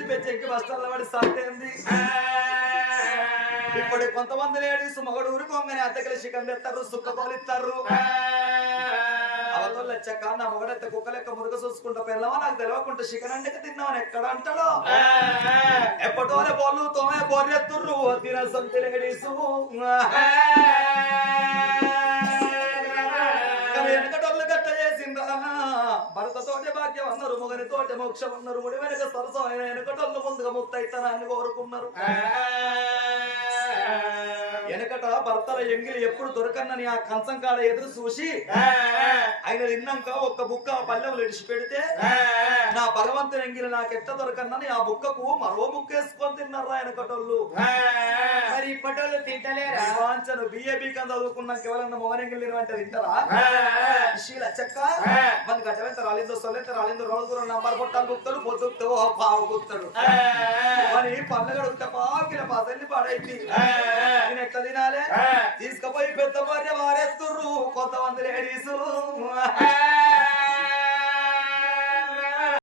సాటేంది పెంచెక్కి బస్తాల పడి సాటేంది ఇప్పుడు కొంతమంది లేడీస్ మగడు ఊరుకోగానే అద్దెకల చికెన్ తెస్తారు సుక్క కోలిస్తారు అవతల లెచ్చక్క నా మొగడైతే కుక్క లెక్క మురుగ చూసుకుంటా పిల్లవా నాకు తెలియకుండా చికెన్ అంటే తిన్నామని ఎక్కడ అంటాడో ఎప్పటోనే బోళ్ళు తోమే బోర్రెత్తుర్రు తిన సొంత లేడీస్ వెనకటోళ్ళు గట్ట చేసిందా భరతతోటే భాగ్యం అన్నారు మొగనితోటే మోక్షం అన్నారు ముడి వెనక సరసం అయిన వెనకటోళ్ళు ముందుగా ముత్తైతానని కోరుకున్నారు వెనకట భర్తల ఎంగిలి ఎప్పుడు దొరకన్నని ఆ కంచం కాడ ఎదురు చూసి ఆయన తిన్నాక ఒక్క బుక్క పల్లెములు ఇడిచి పెడితే నా భగవంతుని ఎంగిలి నాకెట్ట దొరకన్నని ఆ బుక్కకు మరో బుక్క వేసుకొని తిన్నారా వెనకటోళ్ళు మరి ఇప్పటోళ్ళు తింటలేరా వాంచను బిఏబీ కని చదువుకున్నాక ఎవరన్నా మొగన్ ఎంగిలి తినమంటే తింటారా శీల చెక్క మన గడ్డ రాలిందో సొల్లెంత రాలిందో రోజు నంబర్ పొట్టాలు గుప్తాడు పొద్దుతో పావు గుప్తాడు మరి పండుగ పాకిల పసల్ని పడైంది నేను ఎట్లా తినాలే తీసుకుపోయి పెద్ద భార్య వారేస్తుర్రు కొంతమంది లేడీస్